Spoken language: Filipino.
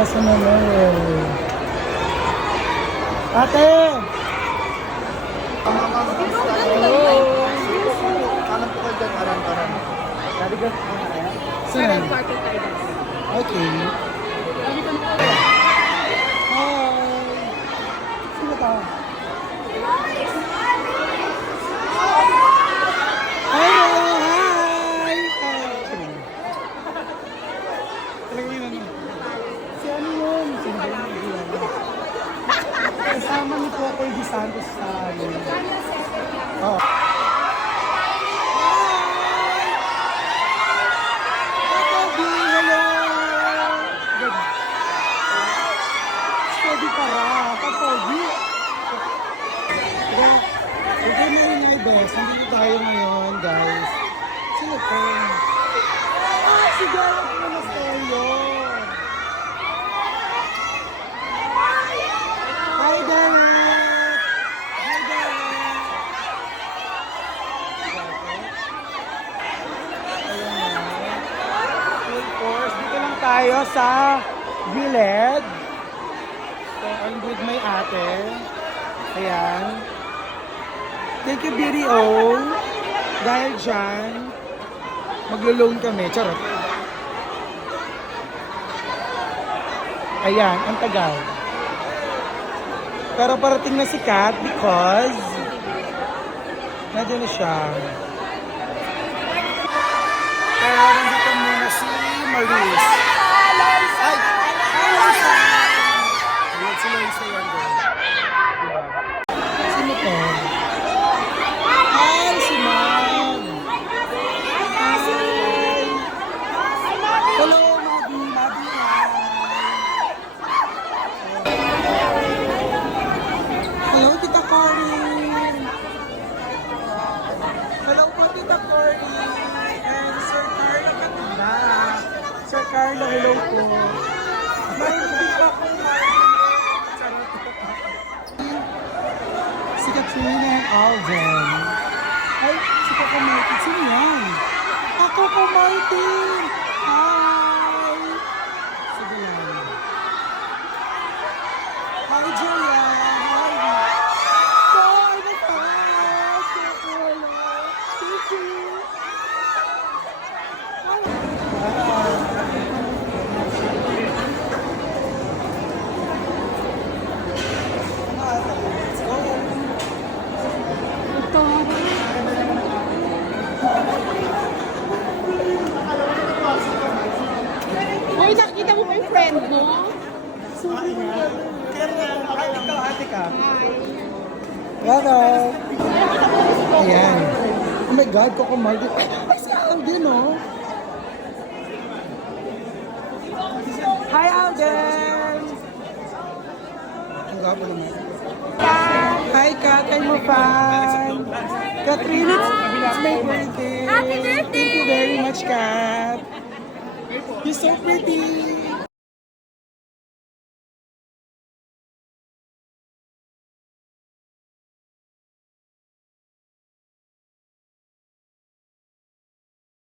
Kaso naman eh. Ate! Alam ko kayo dyan, karan-karan. Naligas ko na kaya? Saan? Saan? Party tayo. Okay. Hi! Sino ka? Hello! Hi! Talaga yun ano? Si ano yun? Sino yun? Kasama ni Coco de Santos sa ano. Oo. Steady para, kapogi. Okay, mga nervous. Nandito tayo ngayon, guys. Sino po? Si Garrett Monasterio. Hi, Garrett! Hi, Garrett! Ayan na. Full course. Dito lang tayo sa Gilead. So, I'm with my ate. Ayan. Thank you, BDO. Dahil dyan, maglo-loan kami. Charot. Ayan, ang tagal. Pero parating na si Kat because nandiyan na siya. Pero nandito muna si Maris. Ay! Ay, Lisa! Ayan, si Lisa yan doon. Diba? Sino to? Hi, si Mom! Hi! Hello, Mami! Mami, hi! Hello, Tita Corin! Hello po, Tita Corin! And Sir Carlo Katiba! Sir Carlo, hello po! Hindi pa ako si Katrina and Alden. Ay, si Coco Martin. Sino yan? Coco Martin! Hi! Sige lang. Hi, Julia! Hi! Hi! Nagpangalat! Wala! Thank you! Let's go! Hoy, nakita mo ba yung friend mo? Ate ka. Hello. Ayan. Oh my God, Coco Martin. Ay, si Alden, oh. Hi, Alden. Ang gwapo naman. Hi, Kat. I'm mo fan. Catherine, it's my birthday. Happy birthday! Thank you very much, Kat. You're so pretty.